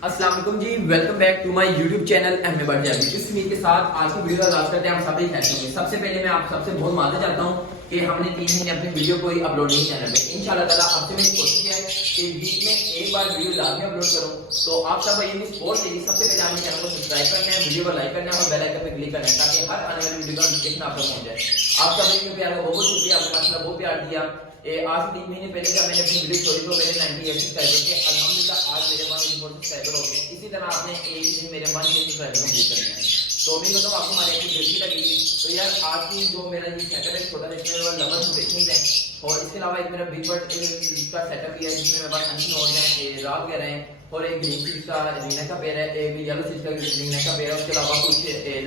अस्सलाम वालेकुम जी, welcome back to my YouTube channel Ahmad bird. इस उम्मीद के साथ आज की वीडियो का आगाज करते हैं। हम सभी कैसे होंगे। सबसे पहले मैं आप सबसे बहुत माफी चाहता हूँ कि हमने 3 महीने अपनी वीडियो कोई अपलोड नहीं चैनल पे। इंशाल्लाह ताला आपसे मेरी कोशिश है कि वीक में एक बार वीडियो लाजमी अपलोड करूँ। तो आप सब ये सपोर्ट कीजिए। सबसे पहले आपने चैनल को सब्सक्राइब करना है, वीडियो को लाइक करना है और बेल आइकन पे क्लिक करना है ताकि हर आने वाली वीडियो का नोटिफिकेशन आप तक पहुंच जाए। आप सभी के प्यार का बहुत शुक्रिया, आपने माशाल्लाह बहुत प्यार दिया। आज 3 महीने पहले जब मैंने अपनी वीडियो छोड़ी तो मेरे 98 सब्सक्राइबर थे। अल्हम्दुलिल्लाह आज मेरे 184 सब्सक्राइबर हो गए। इसी तरह आपने एक दिन मेरे 1K सब्सक्राइबर कंप्लीट करने हैं। तो उम्मीद करता हूँ आपको हमारी एक्टिव अच्छी लगेगी। तो यार आज की जो मेरा ये सेटअप है छोटा इसमें वो लवर प्रोटेक्शन है और इसके अलावा एक मेरा बिग बर्ड का सेटअप भी है जिसमें मेरे पास अंशी नोट है, राग वगैरह हैं और एक ग्रीन सीड का रीना का पेयर है, एक येलो सीड का रीना का पेयर है। उसके अलावा कुछ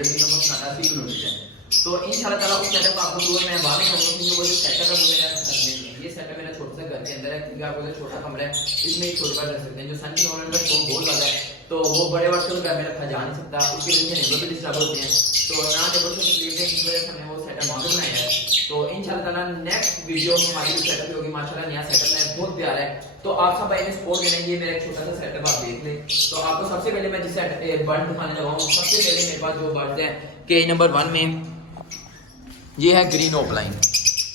लड़कियों को सुनाना भी क्लोज है। तो इंशाल्लाह ताला उस सेटअप का आपको मैं बाद में कहूंगा क्योंकि वो जो सेटअप है वो मेरा घर में नहीं है। ये सेटअप मेरा छोटा सा घर के अंदर है क्योंकि आपको जो छोटा कमरा है इसमें एक छोटा रख सकते हैं। जो सन की नॉन का शौक बहुत ज्यादा है तो वो बड़े वर्षों घर में रखा जा नहीं सकता, उसके वजह से नेबर भी डिस्टर्ब होते हैं। तो ना नेबर से तकलीफ है, इस वजह से हमने वो सेटअप वहां पे बनाया है। तो इंशाल्लाह ताला नेक्स्ट वीडियो में हमारी सेटअप होगी। माशाल्लाह नया सेटअप है, बहुत प्यारा है। तो आप सब भाई ने सपोर्ट देना। ये मेरा एक छोटा सा सेटअप आप देख लें। तो आपको सबसे पहले मैं जिस बर्ड दिखाने लगा हूँ, सबसे पहले मेरे पास जो बर्ड है केज नंबर 1 में ये है ग्रीन ओपलाइन।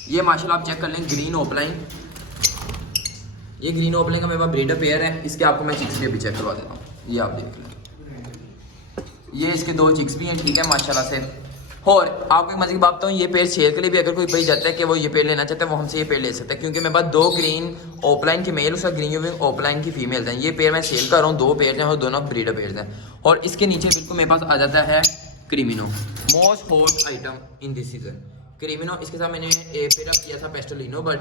ये माशाल्लाह आप चेक कर लें, ग्रीन ओपलाइन। ये ग्रीन ओपलाइन का मेरे पास ब्रीडर पेयर है। इसके आपको मैं चिक्स भी चेक करवा देता हूँ। ये आप देख लें, ये इसके 2 चिक्स भी हैं, ठीक है माशाल्लाह से। और आपको एक मजे की बात बताऊँ, ये पेड़ शेयर के लिए भी अगर कोई भाई जाता है कि वो ये पेड़ लेना चाहता है वो हमसे ये पेड़ ले सकता है क्योंकि मेरे पास 2 ग्रीन ओपलाइन के मेल उसका ग्रीन ओपलाइन की फीमेल हैं। ये पेड़ मैं सेल कर रहा हूँ, 2 पेड़ हैं और दोनों ब्रीडर पेड़ हैं। और इसके नीचे बिल्कुल मेरे पास आ जाता है creamino, most hot item in this season creamino. इसके साथ मैंने पेयर अप किया था पेस्टोलिनो बर्ड,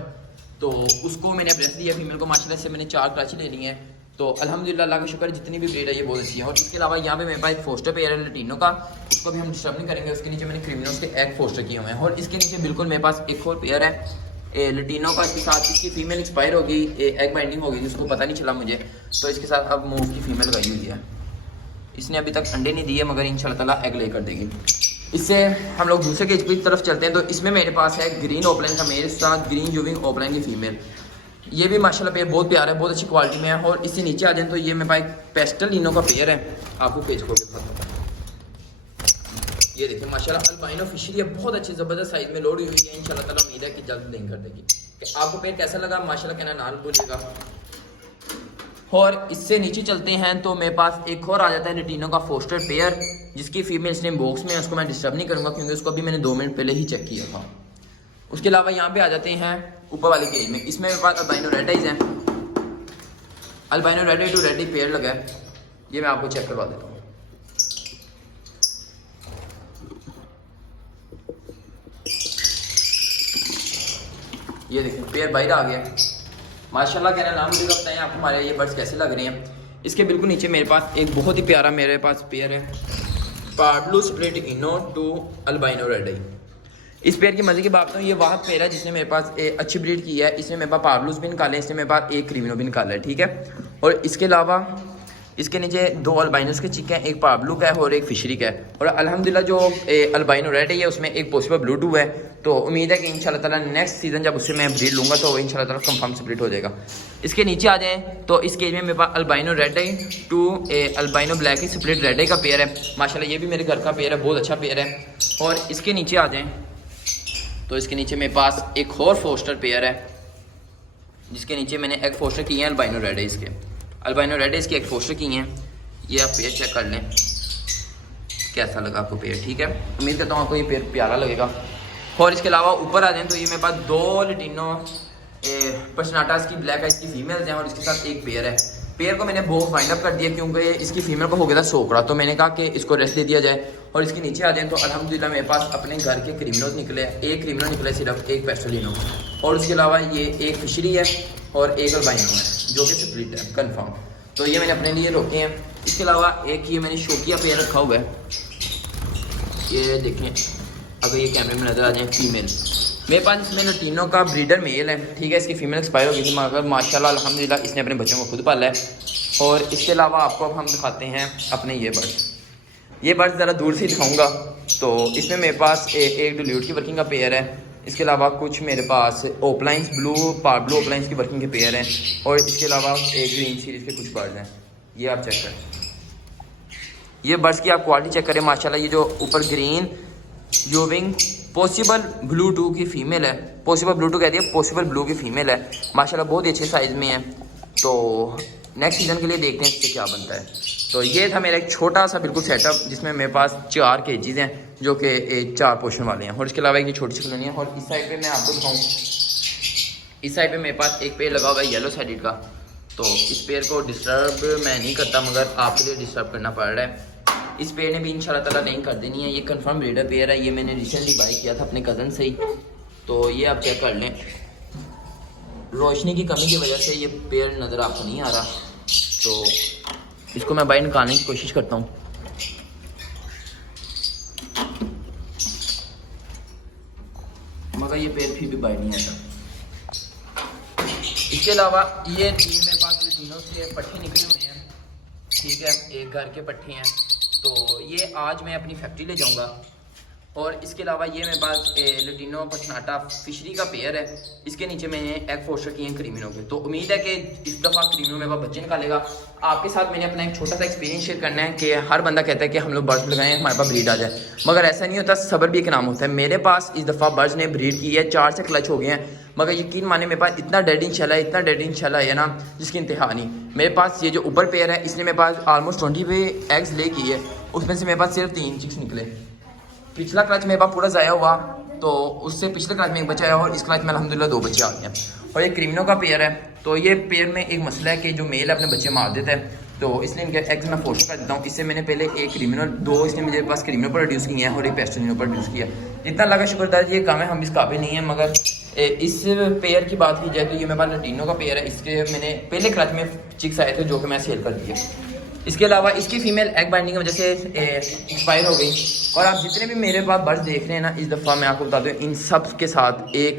तो उसको मैंने ब्रेस दिया फीमेल को। माशाल्लाह से मैंने 4 कराची ले ली हैं। तो अल्हम्दुलिल्लाह अल्लाह का शुक्र, जितनी भी ब्रीड है ये बहुत अच्छी है। और इसके अलावा यहाँ पे मेरे पास एक फोस्टर पेयर है लटीनो का, उसको भी हम डिस्टर्ब नहीं करेंगे। उसके नीचे मैंने क्रिमिनल्स के एग फोस्टर किए हुए हैं। और इसके नीचे बिल्कुल मेरे पास एक और पेयर है लटीनो का। इसके साथ इसकी फीमेल एक्सपायर होगी, एग बाइंडिंग होगी, जिसको पता नहीं चला मुझे। तो इसके साथ अब मूव की फीमेल गई हुई है। इसने अभी तक अंडे नहीं दिए मगर इंशाल्लाह ताला एग लेकर देगी। इससे हम लोग दूसरे केज की तरफ चलते हैं। तो इसमें मेरे पास है ग्रीन ओपलाइन का मेल, साथ ग्रीन जूविंग ओपलाइन की फीमेल। ये भी माशाल्लाह पेयर बहुत प्यारा है, बहुत अच्छी क्वालिटी में है। और इससे नीचे आ जाए तो ये मेरे पास पेस्टलिनो का पेयर है। आपको पेज खोल के दिखाता हूँ। ये देखिए माशाल्लाह अल्बाइनो फिशरी है, बहुत अच्छी ज़बरदस्त साइज में लोड हुई है। इंशाल्लाह ताला उम्मीद है कि जल्द लिंक कर देगी। आपको पेयर कैसा लगा माशाल्लाह कहना ना भूलिएगा। और इससे नीचे चलते हैं तो मेरे पास एक और आ जाता है लटीनो का फोस्टर पेयर, जिसकी फीमेल इसने बॉक्स में, उसको मैं डिस्टर्ब नहीं करूँगा क्योंकि उसको अभी मैंने 2 मिनट पहले ही चेक किया था। उसके अलावा यहाँ पे आ जाते हैं ऊपर वाले केज में। इसमें मेरे पास अल्बाइनो रेड आइज हैं, albino red eye to red eye pair लगा है। ये मैं आपको चेक करवा देता हूँ। ये देखिए पेयर बाहर आ गया माशाल्लाह कहना नाम मुझे बताएं आपको हमारे ये बर्ड्स कैसे लग रहे हैं। इसके बिल्कुल नीचे मेरे पास एक बहुत ही प्यारा मेरे पास पेयर है parblue split ino to albino red eye. इस पेयर की मजे की बात तो ये वाहद पेयर है जिसने मेरे पास अच्छी ब्रीड की है। इसने मेरे पास पार्ब्लूस भी निकाले, इसने मेरे पास एक क्रीमिनो भी निकाला है, ठीक है। और इसके अलावा इसके नीचे 2 अल्बाइनोस के चिक हैं, एक पार्ब्लू का है और एक फिशरी का है। और अल्हम्दुलिल्लाह जो अल्बाइनो रेड है उसमें एक पॉसिबल ब्लू टू है। तो उम्मीद है कि इंशाल्लाह ताला नेक्स्ट सीजन जब उससे मैं ब्रीड लूँगा तो इंशाल्लाह ताला कंफर्म स्प्लिट हो जाएगा। इसके नीचे आ जाएँ तो इस केज में मेरे पास albino red eye to albino black ही स्प्लिट रेड आई का पेयर है। माशाल्लाह ये भी मेरे घर का पेयर है, बहुत अच्छा पेयर है। और इसके नीचे आ जाएँ तो इसके नीचे मेरे पास एक और फोस्टर पेयर है जिसके नीचे मैंने एक फोस्टर किए हैं अल्बाइनो रेड आइज के। अल्बाइनो रेड आइज के एक फोस्टर किए हैं। ये आप पेयर चेक कर लें कैसा लगा आपको पेयर, ठीक है। उम्मीद करता हूँ आपको ये पेयर प्यारा लगेगा। और इसके अलावा ऊपर आ जाएँ तो ये मेरे पास 2 लटीनो पर्सनाटास की ब्लैक आइज की फीमेल्स हैं और इसके साथ एक पेयर है। पेयर को मैंने बहुत वाइंड अप कर दिया क्योंकि इसकी फीमेल को हो गया था सोकड़ा, तो मैंने कहा कि इसको रेस्ट दे दिया जाए। और इसके नीचे आ जाए तो अल्हम्दुलिल्लाह मेरे पास अपने घर के क्रिमिनल्स निकले, एक क्रिमिनल निकले सिर्फ, एक पेस्टोलिनो। और उसके अलावा ये एक फिशरी है और एक अल्बाइनो है जो कि स्प्लिट है कंफर्म। तो ये मैंने अपने लिए रोके हैं। इसके अलावा एक ये मैंने शौकिया पेयर रखा हुआ है, ये देखें अगर ये कैमरे में नज़र आ जाए फीमेल। मेरे पास इसमें लटीनो का ब्रीडर मेल है, ठीक है। इसकी फीमेल एक्सपायर हो गई थी मगर माशाल्लाह अल्हम्दुलिल्लाह इसने अपने बच्चों को खुद पाला है। और इसके अलावा आपको अब हम दिखाते हैं अपने ये बर्ड्स ज़रा दूर से दिखाऊंगा। तो इसमें मेरे पास एक डिल्यूट की वर्किंग का पेयर है। इसके अलावा कुछ मेरे पास ओपलाइंस ब्लू पार्ब्लू ओपलाइंस की वर्किंग के पेयर हैं। और इसके अलावा एक ग्रीन सीरीज़ के कुछ बर्ड्स हैं। ये आप चेक करें, ये बर्ड्स की आप क्वालिटी चेक करें माशाल्लाह। ये जो ऊपर ग्रीन यूविंग पॉसिबल ब्लू टू की फ़ीमेल है, पॉसिबल ब्लू टू कह दिया, पॉसिबल ब्लू की फ़ीमेल है माशाल्लाह, बहुत ही अच्छे साइज़ में है। तो नेक्स्ट सीज़न के लिए देखते हैं इससे क्या बनता है। तो ये था मेरा एक छोटा सा बिल्कुल सेटअप जिसमें मेरे पास 4 केजीज़ हैं जो कि 4 पोर्शन वाले हैं, और इसके अलावा एक छोटी सी कॉलोनी है। और इस साइड पे मैं आपको दिखाऊँ, इस साइड पे मेरे पास एक पेड़ लगा हुआ है येलो साइडेड का। तो इस पेड़ को डिस्टर्ब मैं नहीं करता, मगर आपके लिए डिस्टर्ब करना पड़ रहा है। इस पेड़ ने भी इंशाल्लाह ताला नहीं कर देनी है। ये कंफर्म ब्रीडर पेड़ है, ये मैंने रिसेंटली बाई किया था अपने कज़न से ही। तो ये आप चेक कर लें, रोशनी की कमी की वजह से ये पेड़ नज़र आपको नहीं आ रहा, तो इसको मैं बाहर निकालने की कोशिश करता हूँ। मगर ये पेड़ फिर भी बाहर नहीं आता। इसके अलावा ये तीन मेरे पास तीनों से पट्टे निकले हुए हैं, ठीक है, एक घर के पट्टे हैं। तो ये आज मैं अपनी फैक्ट्री ले जाऊंगा। और इसके अलावा ये मेरे पास लटीनो पटनाटा फिशरी का पेयर है, इसके नीचे मैंने एग फोस्टर किए हैं क्रीमिनो के। तो उम्मीद है कि इस दफ़ा क्रीमिनो मेरे पास बच्चे निकालेगा। आपके साथ मैंने अपना एक छोटा सा एक्सपीरियंस शेयर करना है कि हर बंदा कहता है कि हम लोग बर्ड्स लगाएं हमारे पास ब्रीड आ जाए, मगर ऐसा नहीं होता, सब्र भी एक नाम होता है। मेरे पास इस दफ़ा बर्ड्स ने ब्रीड की है, 4 से क्लच हो गए हैं, मगर यकीन माने मेरे पास इतना डेडिंग चला है, इतना डेडिंग चला है ना जिसकी इंतहा नहीं। मेरे पास ये जो ऊपर पेयर है इसने मेरे पास ऑलमोस्ट 20 पे एग्स ले की है, उसमें से मेरे पास सिर्फ 3 चिक्स निकले। पिछला क्लच मेरे पास पूरा ज़ाया हुआ, तो उससे पिछले क्लच में एक बच्चा आया और इस क्लच में अल्हम्दुलिल्लाह 2 बच्चे आ गए हैं। और ये क्रीमिनो का पेयर है। तो ये पेयर में एक मसला है कि जो मेल अपने बच्चे मार देता है, तो इसलिए इनके एग्स मैं फोर्स कर देता हूँ। इससे मैंने पहले एक क्रीमिनो, 2 इसने मेरे पास क्रीमिनो प्रोड्यूस किए हैं और एक पेस्टोनिनो प्रोड्यूस किया। जितना लगा शुक्रदार ये काम है, हम इस काबिल नहीं है। मगर इस पेयर की बात की जाए तो ये मेरे पास लटीनो का पेयर है। इसके मैंने पहले क्लच में चिक्स आए थे जो कि मैं सेल कर दिया। इसके अलावा इसकी फीमेल एग बाइंडिंग की वजह से एक्सपायर हो गई। और आप जितने भी मेरे पास बर्ड्स देख रहे हैं ना, इस दफ़ा मैं आपको बता दूँ इन सब के साथ एक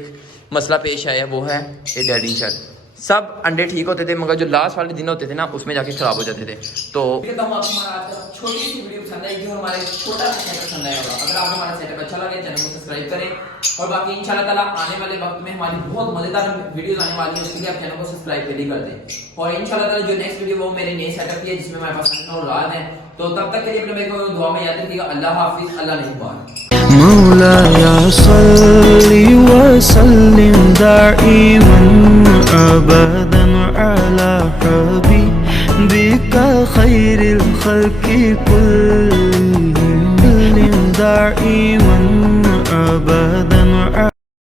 मसला पेश आया, वो है ये डेडिंग शर्ट। सब अंडे ठीक होते थे, मगर जो लास्ट वाले दिन होते थे ना उसमें जाके ख़राब हो जाते थे। तो छोटी सी वीडियो पसंद आएगी और हमारे छोटा सा सेटअप पसंद आएगा। अगर आपको हमारा सेटअप अच्छा लगे चैनल को सब्सक्राइब करें, और बाकी इंशाल्लाह ताला आने वाले वक्त में हमारी बहुत मज़ेदार वीडियोस आने वाली है, उसके लिए आप चैनल को सब्सक्राइब पहले कर दें। और इंशाल्लाह ताला जो नेक्स्ट वीडियो वो मेरे नए सेटअप की है जिसमें हमारे पास रात है। तो तब तक के लिए अपने मेरे को दुआ में याद रखिएगा। अल्लाह हाफिज़, अल्लाह निगहबान। मौलाया सल्ली व सल्लिम दाइमन अबदा।